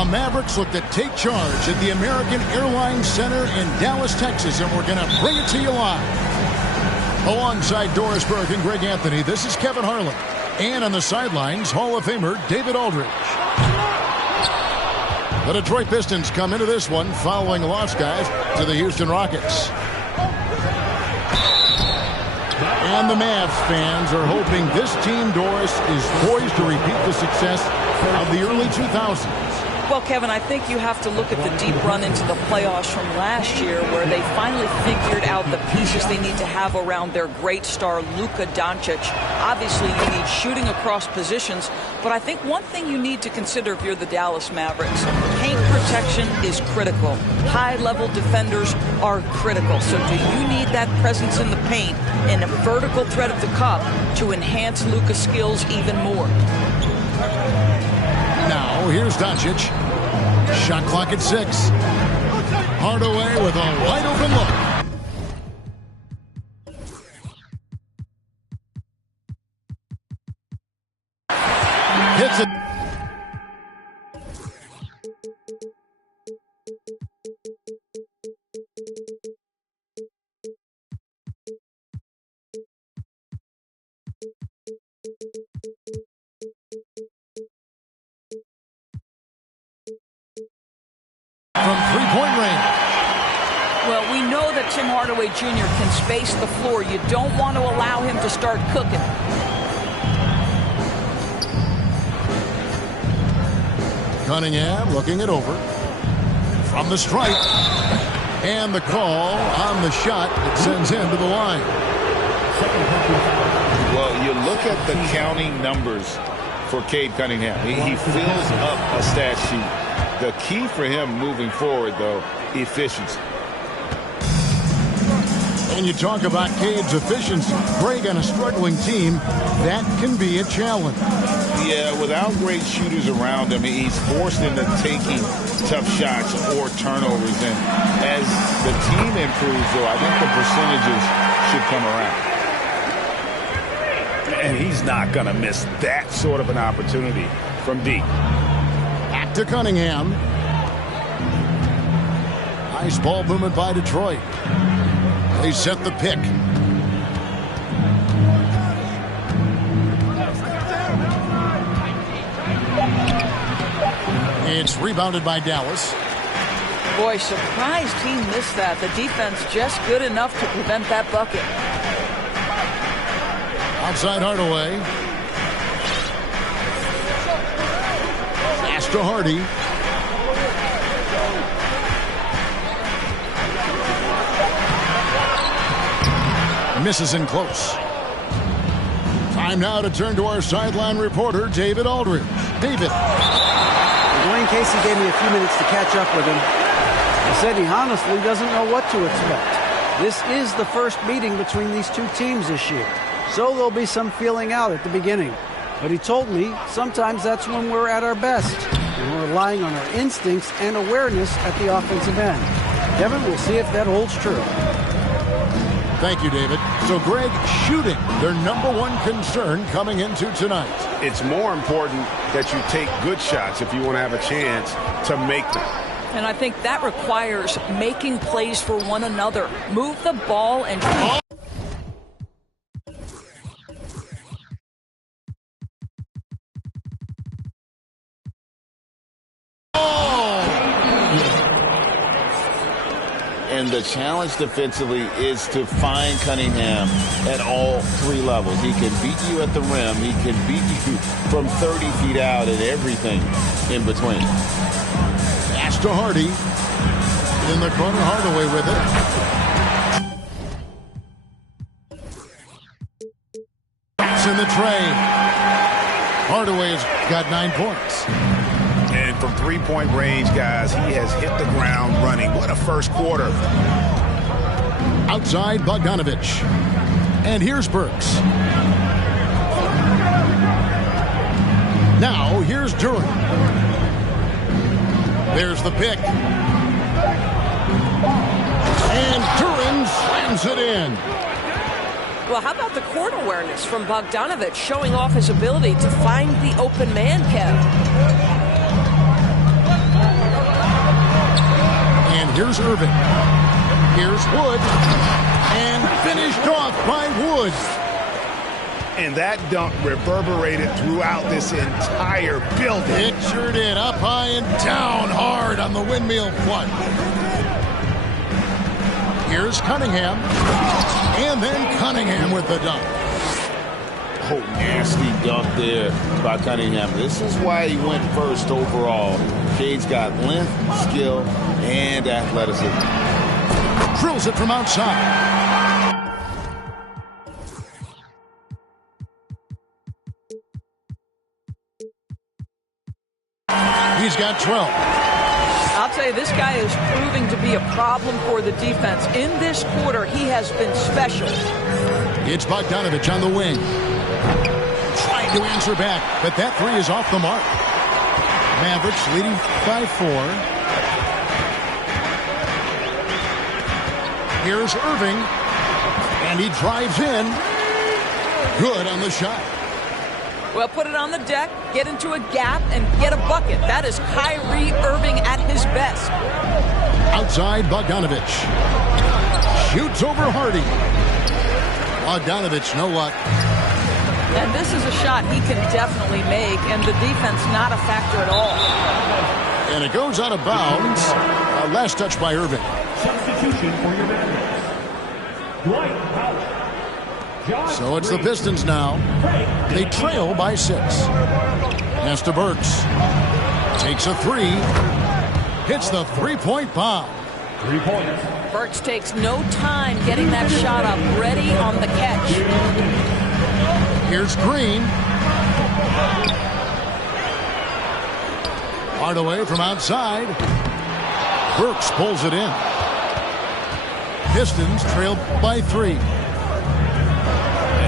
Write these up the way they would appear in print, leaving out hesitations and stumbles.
The Mavericks look to take charge at the American Airlines Center in Dallas, Texas, and we're going to bring it to you live. Alongside Doris Burke and Greg Anthony, this is Kevin Harlan. And on the sidelines, Hall of Famer David Aldridge. The Detroit Pistons come into this one following loss, guys, to the Houston Rockets. And the Mavs fans are hoping this team, Doris, is poised to repeat the success of the early 2000s. Well, Kevin, I think you have to look at the deep run into the playoffs from last year where they finally figured out the pieces they need to have around their great star, Luka Doncic. Obviously, you need shooting across positions, but I think one thing you need to consider if you're the Dallas Mavericks, paint protection is critical. High-level defenders are critical. So do you need that presence in the paint and a vertical threat at the cup to enhance Luka's skills even more? Now, here's Doncic. Shot clock at 6. Hardaway with a wide open look. Hits it. From three-point range. Well, we know that Tim Hardaway Jr. can space the floor. You don't want to allow him to start cooking. Cunningham looking it over. From the stripe. And the call on the shot that sends him to the line. Well, you look at the counting numbers for Cade Cunningham. He fills up a stat sheet. The key for him moving forward, though, efficiency. And you talk about Cade's efficiency. Greg, on a struggling team, that can be a challenge. Yeah, without great shooters around him, he's forced into taking tough shots or turnovers. And as the team improves, though, I think the percentages should come around. And he's not going to miss that sort of an opportunity from deep. Back to Cunningham. Nice ball movement by Detroit. They set the pick. It's rebounded by Dallas. Boy, surprised he missed that. The defense just good enough to prevent that bucket. Outside Hardaway. Pass to Hardy. Misses in close. Time now to turn to our sideline reporter, David Aldridge. David. Dwayne Casey gave me a few minutes to catch up with him. He said he honestly doesn't know what to expect. This is the first meeting between these two teams this year, so there'll be some feeling out at the beginning. But he told me sometimes that's when we're at our best, and we're relying on our instincts and awareness at the offensive end. Kevin, we'll see if that holds true. Thank you, David. So, Greg, shooting, their #1 concern coming into tonight. It's more important that you take good shots if you want to have a chance to make them. And I think that requires making plays for one another. Move the ball and... And the challenge defensively is to find Cunningham at all three levels. He can beat you at the rim. He can beat you from 30 feet out and everything in between. Pass to Hardy. In the corner, Hardaway with it. Pass in the tray. Hardaway's got 9 points. And from three-point range, guys, he has hit the ground running. What a first quarter. Outside Bogdanovich. And here's Burks. Now, here's Duran. There's the pick. And Duran slams it in. Well, how about the court awareness from Bogdanovich, showing off his ability to find the open man, Kev? here's Irving. Here's Wood. And finished off by Wood. And that dunk reverberated throughout this entire building. It sure did. Up high and down hard on the windmill plunge. Here's Cunningham. And then Cunningham with the dunk. Oh, nasty dunk there by Cunningham. This is why he went first overall. Cade's got length, skill, and athleticism. Drills it from outside. He's got 12. I'll tell you, this guy is proving to be a problem for the defense. In this quarter, he has been special. It's Bogdanovich on the wing. Trying to answer back, but that three is off the mark. Mavericks leading by 4. Here's Irving, and he drives in. Good on the shot. Well, put it on the deck, get into a gap, and get a bucket. That is Kyrie Irving at his best. Outside, Bogdanovich. Shoots over Hardy. Bogdanovich, no luck. And this is a shot he can definitely make, and the defense not a factor at all. And it goes out of bounds. Last touch by Irving. Substitution for your man. Dwight Powell. So it's the Pistons now. They trail by 6. Pass to Burks. Takes a 3. Hits the three-point bomb. 3 points. Burks takes no time getting that shot up, ready on the catch. Here's Green. Hardaway from outside. Burks pulls it in. Pistons trail by 3.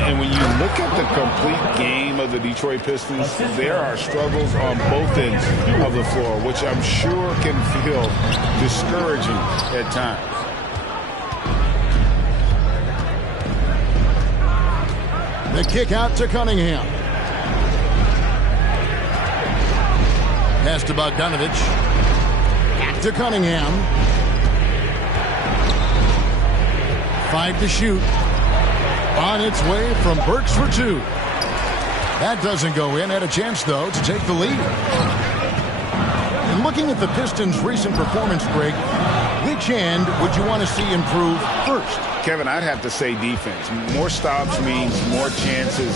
And when you look at the complete game of the Detroit Pistons, there are struggles on both ends of the floor, which I'm sure can feel discouraging at times. The kick out to Cunningham. Pass to Bogdanovich. Back to Cunningham. 5 to shoot. On its way from Burks for 2. That doesn't go in. Had a chance, though, to take the lead. And looking at the Pistons' recent performance, Greg, which end would you want to see improve first? Kevin, I'd have to say defense. More stops means more chances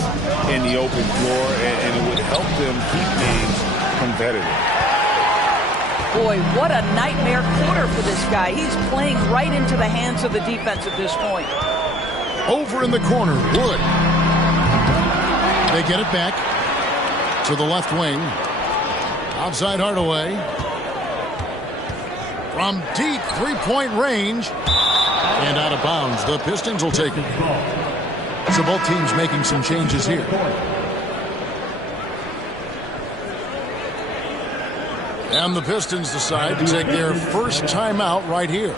in the open floor, and it would help them keep games competitive. Boy, what a nightmare quarter for this guy. He's playing right into the hands of the defense at this point. Over in the corner, Wood. They get it back to the left wing. Outside Hardaway. From deep three-point range. And out of bounds. The Pistons will take it. So both teams making some changes here. And the Pistons decide to take their first timeout right here.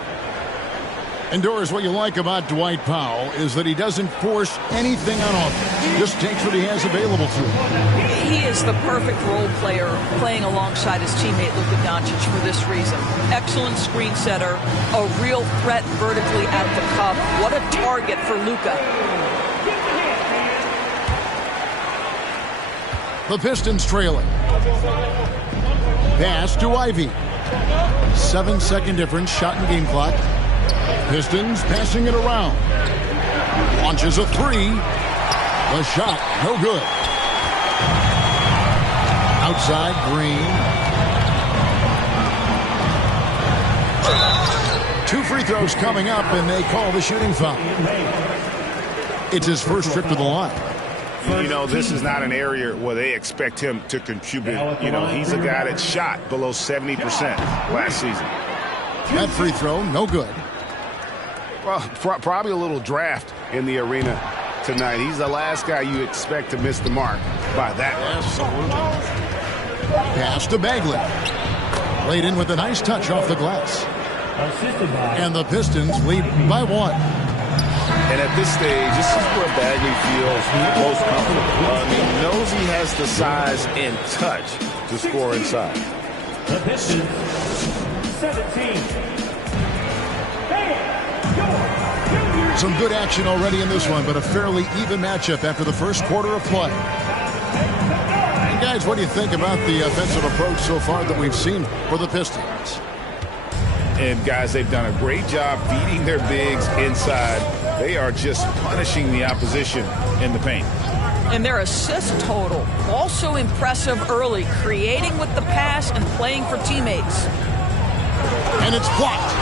And Doris, what you like about Dwight Powell is that he doesn't force anything on offense. Just takes what he has available to him. He is the perfect role player playing alongside his teammate Luka Doncic for this reason. Excellent screen setter, a real threat vertically at the cup. What a target for Luka. The Pistons trailing. Pass to Ivy. 7-second difference, shot in game clock. Pistons passing it around. Launches a 3. The shot, no good. Outside, Green. 2 free throws coming up, and they call the shooting foul. It's his first trip to the line. You know, this is not an area where they expect him to contribute. You know, he's a guy that shot below 70% last season. That free throw, no good. Well, probably a little draft in the arena tonight. He's the last guy you expect to miss the mark by that. Absolutely. Pass to Bagley. Laid in with a nice touch off the glass. And the Pistons lead by 1. And at this stage, this is where Bagley feels most comfortable. He knows he has the size and touch to score inside. The Pistons, 17. Some good action already in this one, but a fairly even matchup after the first quarter of play. And guys, what do you think about the offensive approach so far that we've seen for the Pistons? And guys, they've done a great job feeding their bigs inside. They are just punishing the opposition in the paint. And their assist total, also impressive early, creating with the pass and playing for teammates. And it's blocked.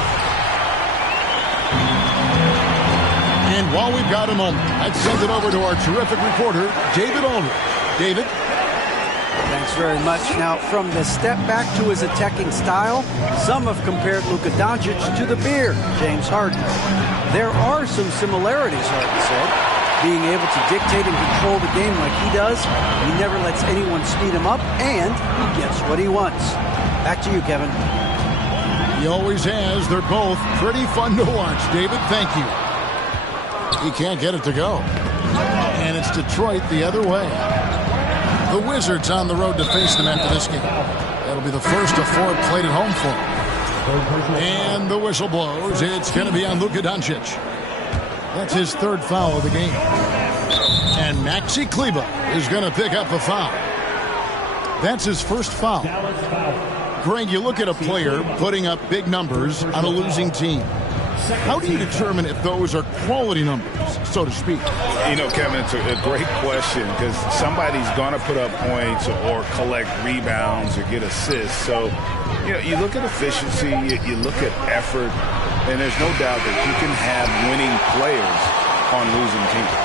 And while we've got a moment, let's send it over to our terrific reporter, David Aldridge. David? Thanks very much. Now, from the step back to his attacking style, some have compared Luka Doncic to the bear, James Harden. There are some similarities, Harden said. Being able to dictate and control the game like he does, he never lets anyone speed him up, and he gets what he wants. Back to you, Kevin. He always has. They're both pretty fun to watch. David, thank you. He can't get it to go. And it's Detroit the other way. The Wizards on the road to face them after this game. That'll be the first of 4 played at home for them. And the whistle blows. It's going to be on Luka Doncic. That's his 3rd foul of the game. And Maxi Kleber is going to pick up the foul. That's his 1st foul. Greg, you look at a player putting up big numbers on a losing team. How do you determine if those are quality numbers, so to speak? You know, Kevin, it's a great question because somebody's going to put up points or collect rebounds or get assists. So, you know, you look at efficiency, you look at effort, and there's no doubt that you can have winning players on losing teams.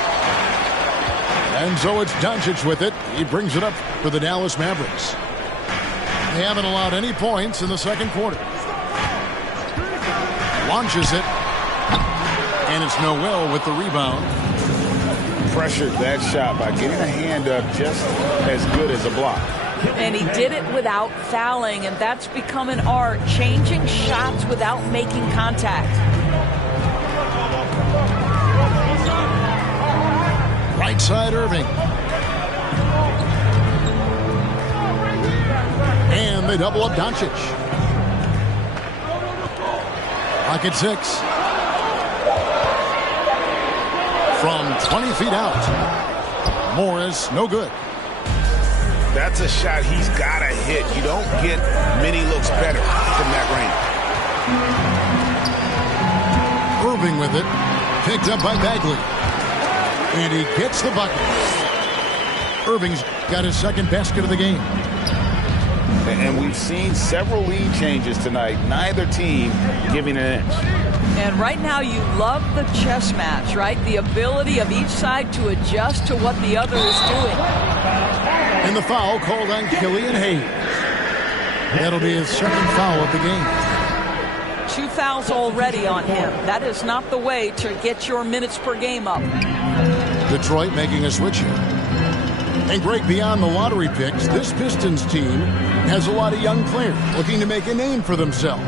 And so it's Doncic with it. He brings it up for the Dallas Mavericks. They haven't allowed any points in the second quarter. Launches it. And it's Noel with the rebound. Pressured that shot by getting a hand up just as good as a block. And he did it without fouling, and that's become an art, changing shots without making contact. Right side Irving. And they double up Doncic. Clock at 6. From 20 feet out. Morris, no good. That's a shot he's got to hit. You don't get many looks better from that range. Irving with it. Picked up by Bagley. And he gets the bucket. Irving's got his 2nd basket of the game. And we've seen several lead changes tonight. Neither team giving an inch. And right now you love the chess match, right? The ability of each side to adjust to what the other is doing. And the foul called on Killian Hayes. That'll be his 2nd foul of the game. 2 fouls already on him. That is not the way to get your minutes per game up. Detroit making a switch here. And Greg, beyond the lottery picks, this Pistons team has a lot of young players looking to make a name for themselves.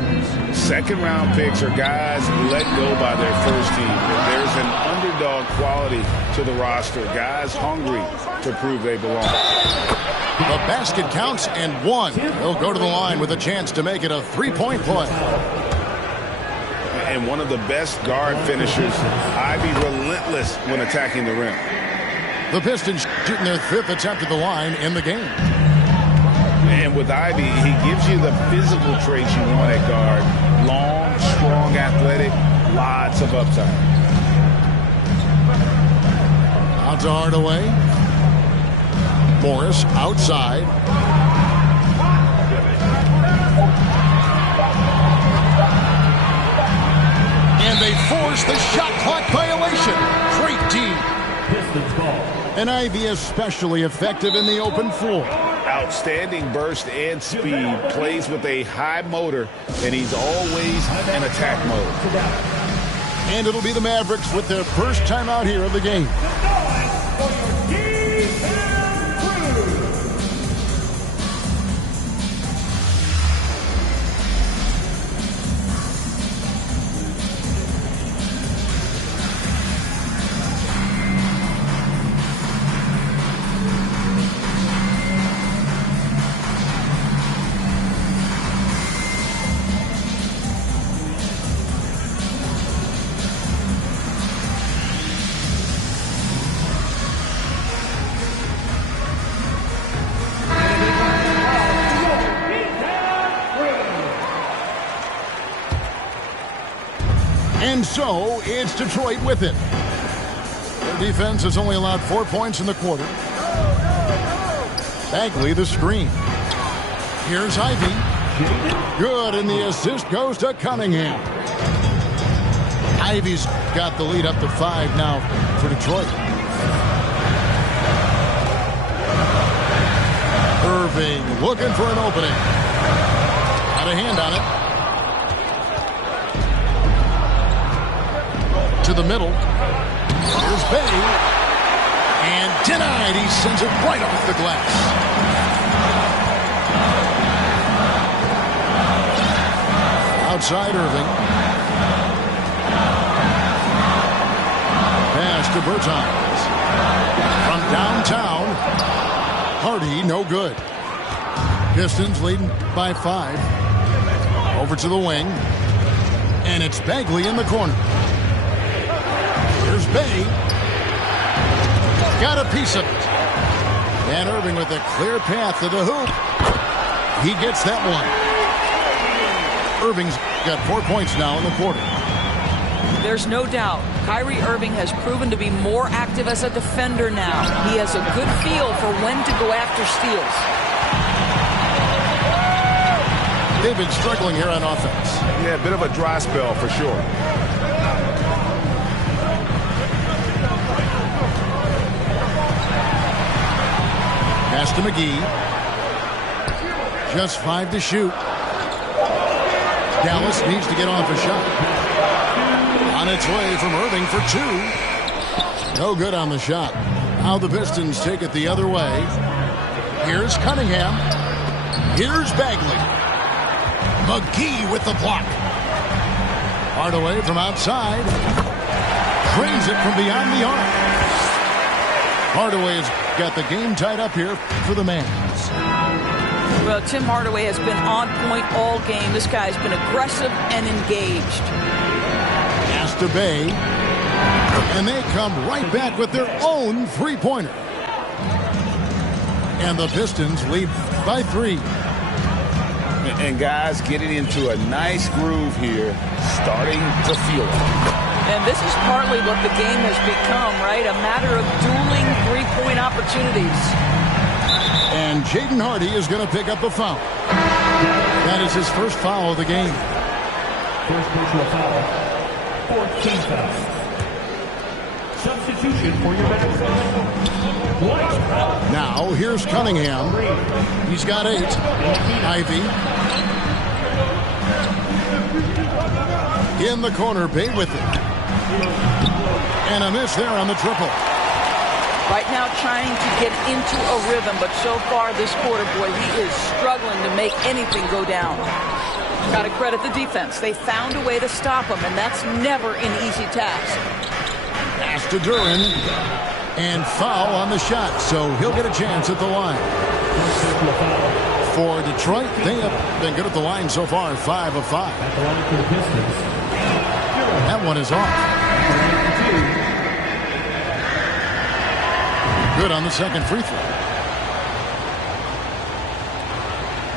2nd-round picks are guys let go by their first team. There's an underdog quality to the roster. Guys hungry to prove they belong. The basket counts and 1. He'll go to the line with a chance to make it a 3-point play. And one of the best guard finishers, Ivy, relentless when attacking the rim. The Pistons shooting their 5th attempt at the line in the game. And with Ivy, he gives you the physical traits you want at guard. Long, strong, athletic, lots of upside. Out to Hardaway. Morris outside. And they force the shot clock violation. Great D. Pistons ball. And Ivy especially effective in the open floor. Outstanding burst and speed, plays with a high motor, and he's always in attack mode. And it'll be the Mavericks with their first time out here of the game. And so it's Detroit with it. Their defense has only allowed 4 points in the quarter. Bagley the screen. Here's Ivy. Good, and the assist goes to Cunningham. Ivy's got the lead up to 5 now for Detroit. Irving looking for an opening. Got a hand on it. To the middle. Here's Bay. And denied. He sends it right off the glass. Outside Irving. Pass to Bertans. From downtown. Hardy, no good. Pistons leading by 5. Over to the wing. And it's Bagley in the corner. Here's Bay. Got a piece of it. And Irving with a clear path to the hoop. He gets that one. Irving's got 4 points now in the quarter. There's no doubt Kyrie Irving has proven to be more active as a defender now. He has a good feel for when to go after steals. They've been struggling here on offense. Yeah, a bit of a dry spell for sure. Pass to McGee. Just 5 to shoot. Dallas needs to get off a shot. On its way from Irving for 2. No good on the shot. Now the Pistons take it the other way. Here's Cunningham. Here's Bagley. McGee with the block. Hardaway from outside. Drains it from beyond the arc. Hardaway has got the game tied up here for the Mans. Well, Tim Hardaway has been on point all game. This guy's been aggressive and engaged. Pass to Bay. And they come right back with their own three-pointer. And the Pistons lead by 3. And guys getting into a nice groove here, starting to feel it. And this is partly what the game has become, right? A matter of dueling three-point opportunities. And Jaden Hardy is going to pick up a foul. That is his first foul of the game. First personal foul. 14th foul. Substitution for your benefit. Now here's Cunningham. He's got 8. Ivy. In the corner, Bay with it. And a miss there on the triple. Right now trying to get into a rhythm, but so far this quarter, boy, he is struggling to make anything go down. Got to credit the defense. They found a way to stop him, and that's never an easy task. Pass to Duran. And foul on the shot, so he'll get a chance at the line. For Detroit, they have been good at the line so far, 5 of 5. That one is off. Good on the second free throw.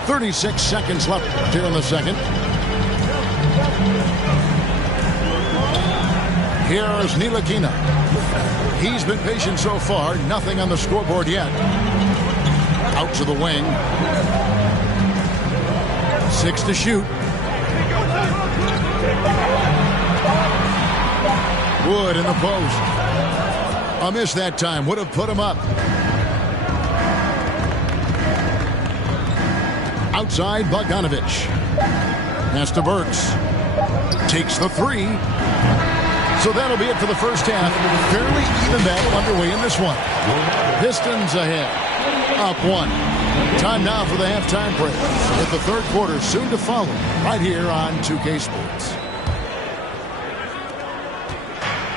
36 seconds left here in the second. Here's Ntilikina. He's been patient so far. Nothing on the scoreboard yet. Out to the wing. 6 to shoot. Wood in the post. A miss that time. Would have put him up. Outside, Bogdanovich. Pass to Burks. Takes the 3. So that'll be it for the first half. Fairly even battle underway in this one. Pistons ahead. Up 1. Time now for the halftime break. With the third quarter soon to follow. Right here on 2K Sports.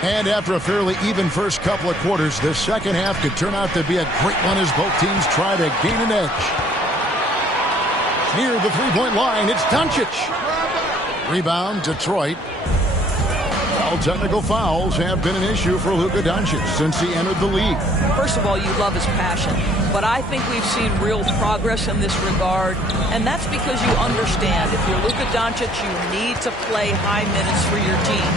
And after a fairly even first couple of quarters, this second half could turn out to be a great one as both teams try to gain an edge. Near the three-point line, it's Doncic. Rebound, Detroit. Well, technical fouls have been an issue for Luka Doncic since he entered the league. First of all, you love his passion, but I think we've seen real progress in this regard, and that's because you understand if you're Luka Doncic, you need to play high minutes for your team.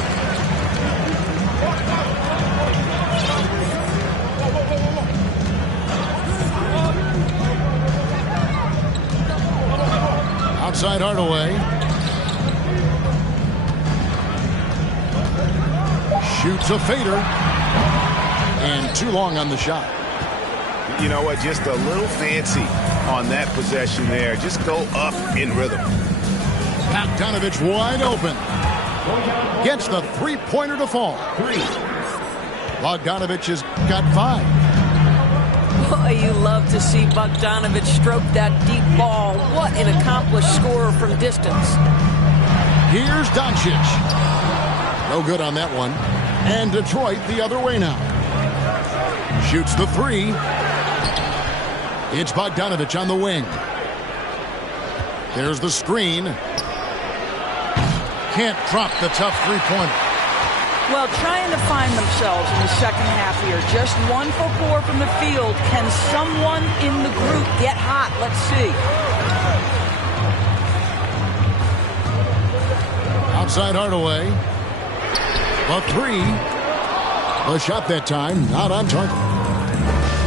Outside Hardaway. Shoots a fader. And too long on the shot. You know what? Just a little fancy on that possession there. Just go up in rhythm. Bogdanovich wide open. Gets the three-pointer to fall. Bogdanovich has got 5. Boy, you love to see Bogdanovich stroke that deep ball. What an accomplished scorer from distance. Here's Doncic. No good on that one. And Detroit the other way now. Shoots the 3. It's Bogdanovich on the wing. There's the screen. Can't drop the tough three-pointer. Well, trying to find themselves in the second half here. Just 1 for 4 from the field. Can someone in the group get hot? Let's see. Outside Hardaway. The 3. The shot that time, not on target.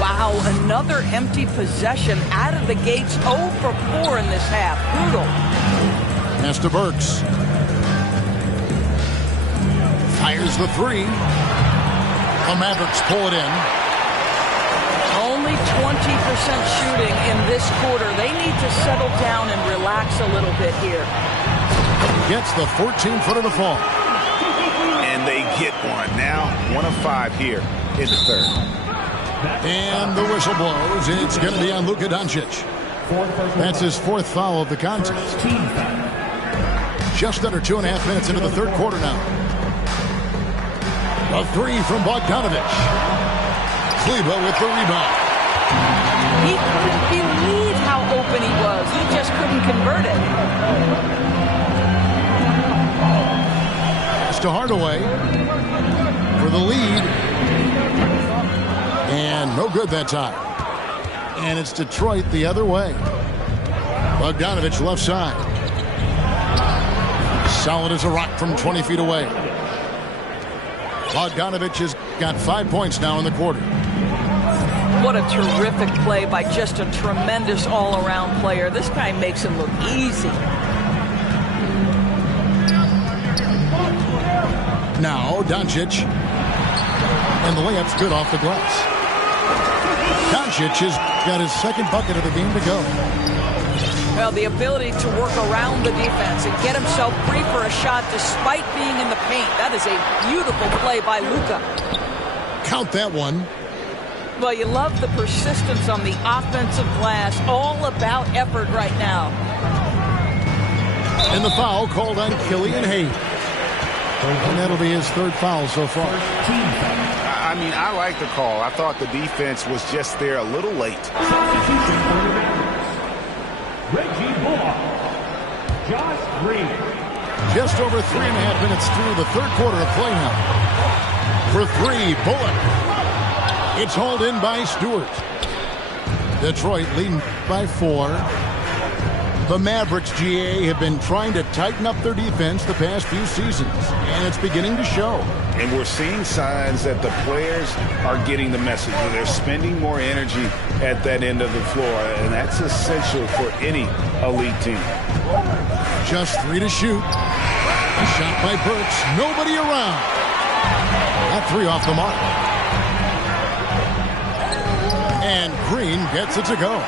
Wow, another empty possession out of the gates. 0 for 4 in this half. Brutal. Pass to Burks. Fires the 3. The Mavericks pull it in. Only 20% shooting in this quarter. They need to settle down and relax a little bit here. Gets the 14-footer to fall. And they get one. Now 1 of 5 here in the third. And the whistle blows. It's going to be on Luka Doncic. That's his 4th foul of the contest. Just under 2.5 minutes into the third quarter now. A 3 from Bogdanovich. Kleba with the rebound. He couldn't believe how open he was. He just couldn't convert it. Pass to Hardaway for the lead. And no good that time. And it's Detroit the other way. Bogdanovich left side. Solid as a rock from 20 feet away. Bogdanovich has got 5 points now in the quarter. What a terrific play by just a tremendous all-around player. This guy makes it look easy. Now Doncic. And the layup's good off the glass. Doncic has got his 2nd bucket of the game to go. Well, the ability to work around the defense and get himself free for a shot despite being in the paint. That is a beautiful play by Luka. Count that one. Well, you love the persistence on the offensive glass. All about effort right now. And the foul called on Killian Hayes. And that'll be his 3rd foul so far. I mean, I like the call. I thought the defense was just there a little late. Reggie Bullock. Josh Green. Just over 3.5 minutes through the third quarter of play now. For 3, Bullock. It's hauled in by Stewart. Detroit leading by 4. The Mavericks, GA, have been trying to tighten up their defense the past few seasons, and it's beginning to show. And we're seeing signs that the players are getting the message. They're spending more energy at that end of the floor, and that's essential for any elite team. Just 3 to shoot. A shot by Burks. Nobody around. That 3 off the mark. And Green gets it to go.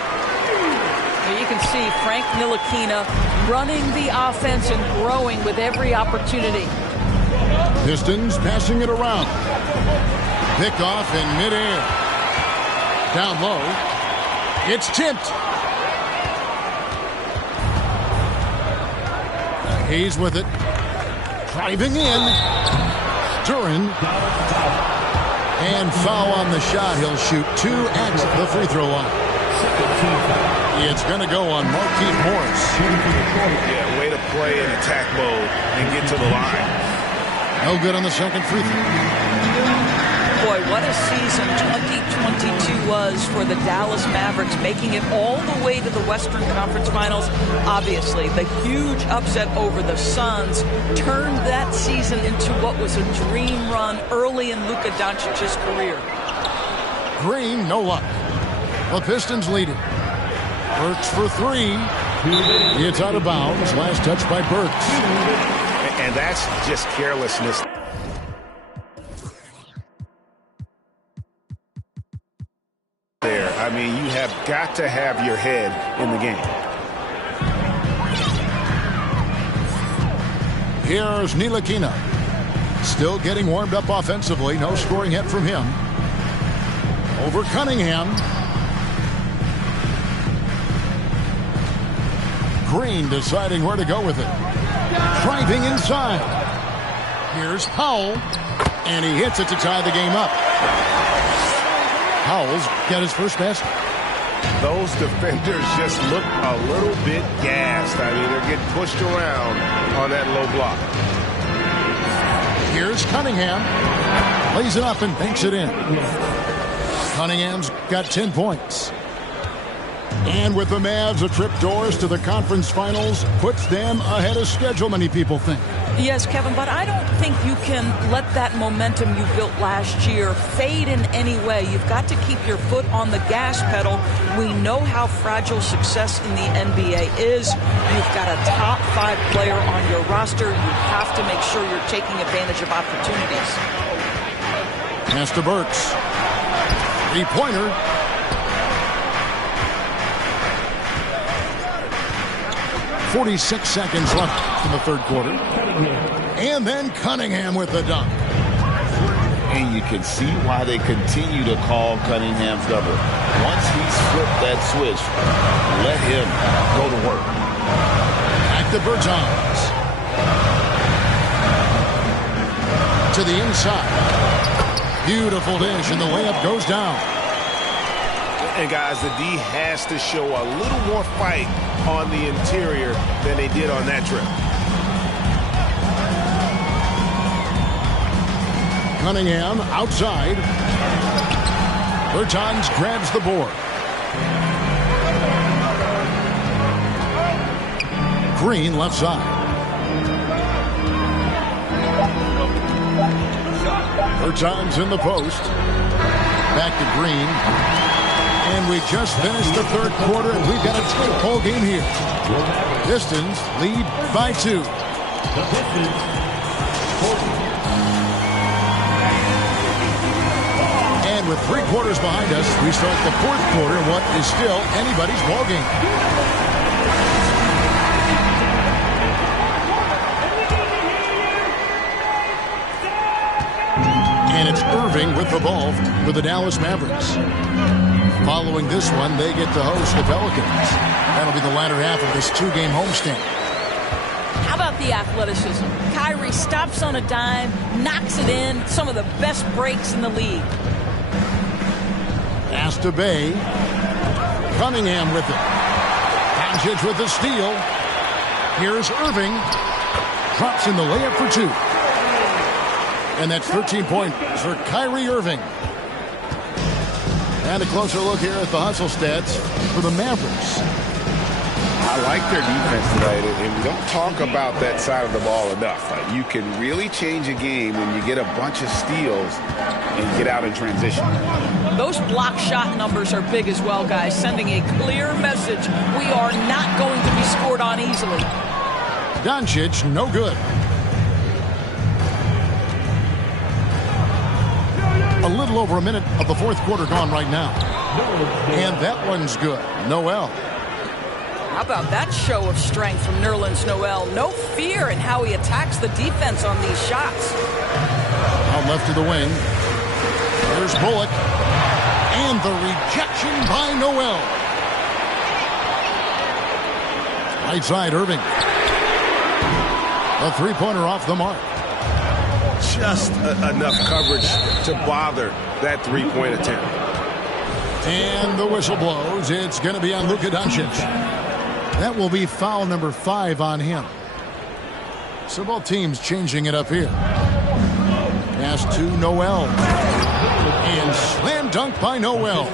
You can see Frank Ntilikina running the offense and growing with every opportunity. Pistons passing it around. Picked off in midair. Down low. It's tipped. Hayes with it. Driving in. Duran. And foul on the shot. He'll shoot 2 at the free throw line. It's going to go on Markieff Morris. Yeah, way to play in attack mode and get to the line. No good on the second free throw. Boy, what a season 2022 was for the Dallas Mavericks, making it all the way to the Western Conference Finals. Obviously, the huge upset over the Suns turned that season into what was a dream run early in Luka Doncic's career. Green, no luck. The Pistons lead it. Burks for three. It's out of bounds. Last touch by Burks. And that's just carelessness. There, I mean, you have got to have your head in the game. Here's Ntilikina. Still getting warmed up offensively. No scoring hit from him. Over Cunningham. Green deciding where to go with it. Driving inside. Here's Powell. And he hits it to tie the game up. Powell's got his first basket. Those defenders just look a little bit gassed. I mean, they're getting pushed around on that low block. Here's Cunningham. Lays it up and banks it in. Cunningham's got 10 points. And with the Mavs, a trip doors to the conference finals puts them ahead of schedule, many people think. Yes, Kevin, but I don't think you can let that momentum you built last year fade in any way. You've got to keep your foot on the gas pedal. We know how fragile success in the NBA is. You've got a top 5 player on your roster. You have to make sure you're taking advantage of opportunities. Pass to Burks. Three-pointer. .46 seconds left in the third quarter. And then Cunningham with the dunk. And you can see why they continue to call Cunningham's double. Once he's flipped that switch, let him go to work. Back to Bertans. To the inside. Beautiful dish, and the layup goes down. And guys, the D has to show a little more fight on the interior than they did on that trip. Cunningham outside. Bertans grabs the board. Green left side. Bertans in the post. Back to Green. And we just finished the third quarter, and we've got a tight ball game here. Pistons lead by 2. And with 3 quarters behind us, we start the fourth quarter in what is still anybody's ball game. And it's Irving with the ball for the Dallas Mavericks. Following this one, they get to host the Pelicans. That'll be the latter half of this 2-game homestand. How about the athleticism? Kyrie stops on a dime, knocks it in. Some of the best breaks in the league. Pass to Bay. Cunningham with it. Doncic with the steal. Here's Irving. Drops in the layup for 2. And that's 13 points for Kyrie Irving. And a closer look here at the hustle stats for the Mavericks. I like their defense tonight, and we don't talk about that side of the ball enough. You can really change a game when you get a bunch of steals and get out in transition. Those block shot numbers are big as well, guys, sending a clear message. We are not going to be scored on easily. Doncic, no good. A little over a minute of the fourth quarter gone right now. And that one's good. Noel. How about that show of strength from Nerlens Noel? No fear in how he attacks the defense on these shots. Out left to the wing. There's Bullock. And the rejection by Noel. Right side, Irving. A three-pointer off the mark. Just enough coverage to bother that three-point attempt. And the whistle blows. It's going to be on Luka Doncic. That will be foul number 5 on him. So both teams changing it up here. Pass to Noel. And slam dunk by Noel.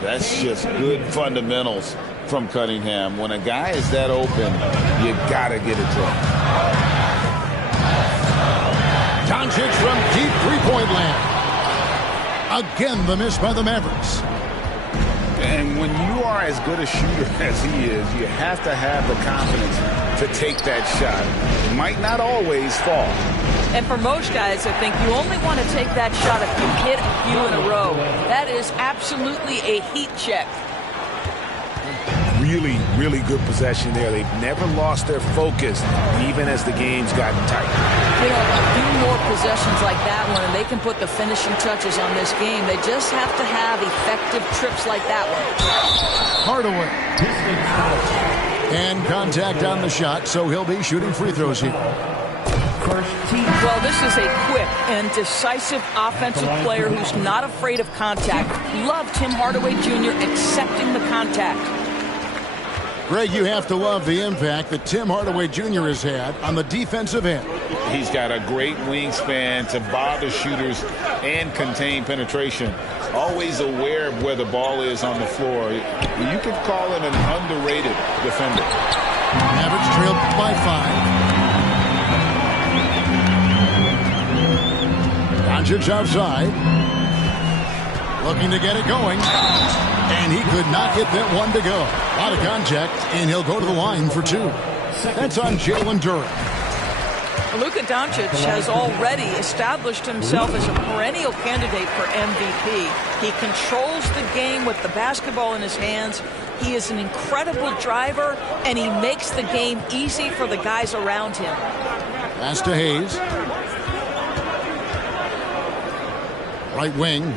That's just good fundamentals from Cunningham. When a guy is that open, you got to get it to him. Doncic from deep three-point land. Again, the miss by the Mavericks. And when you are as good a shooter as he is, you have to have the confidence to take that shot. It might not always fall. And for most guys, I think you only want to take that shot if you hit a few in a row. That is absolutely a heat check. Really, really good possession there. They've never lost their focus, even as the game's gotten tight. You know, a few more possessions like that one, and they can put the finishing touches on this game. They just have to have effective trips like that one. Hardaway. And contact on the shot, so he'll be shooting free throws here. Well, this is a quick and decisive offensive player who's not afraid of contact. Love Tim Hardaway Jr. accepting the contact. Greg, you have to love the impact that Tim Hardaway Jr. has had on the defensive end. He's got a great wingspan to bother shooters and contain penetration. Always aware of where the ball is on the floor. You could call him an underrated defender. Mavericks trailed by 5. Doncic outside. Looking to get it going. And he could not get that one to go. A lot of contact, and he'll go to the line for 2. That's on Jalen Duren. Luka Doncic has already established himself as a perennial candidate for MVP. He controls the game with the basketball in his hands. He is an incredible driver, and he makes the game easy for the guys around him. Pass to Hayes. Right wing.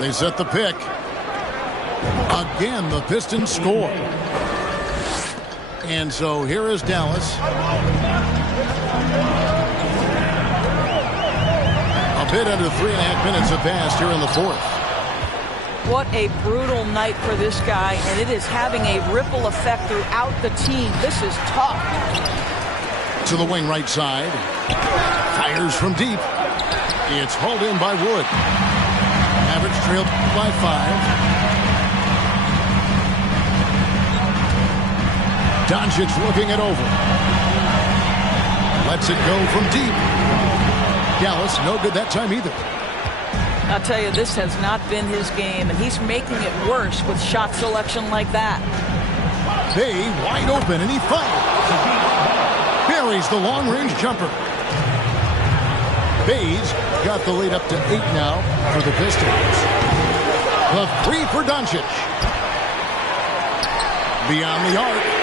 They set the pick. Again, the Pistons score. And so here is Dallas. A bit under 3.5 minutes have passed here in the 4th. What a brutal night for this guy, and it is having a ripple effect throughout the team. This is tough. To the wing right side. Fires from deep. It's hauled in by Wood. Mavericks trailed by 5. Doncic looking it over. Lets it go from deep. Dallas no good that time either. I'll tell you, this has not been his game, and he's making it worse with shot selection like that. Bay wide open, and he fires. Buries the long-range jumper. Bay's got the lead up to 8 now for the Pistons. The 3 for Doncic. Beyond the arc.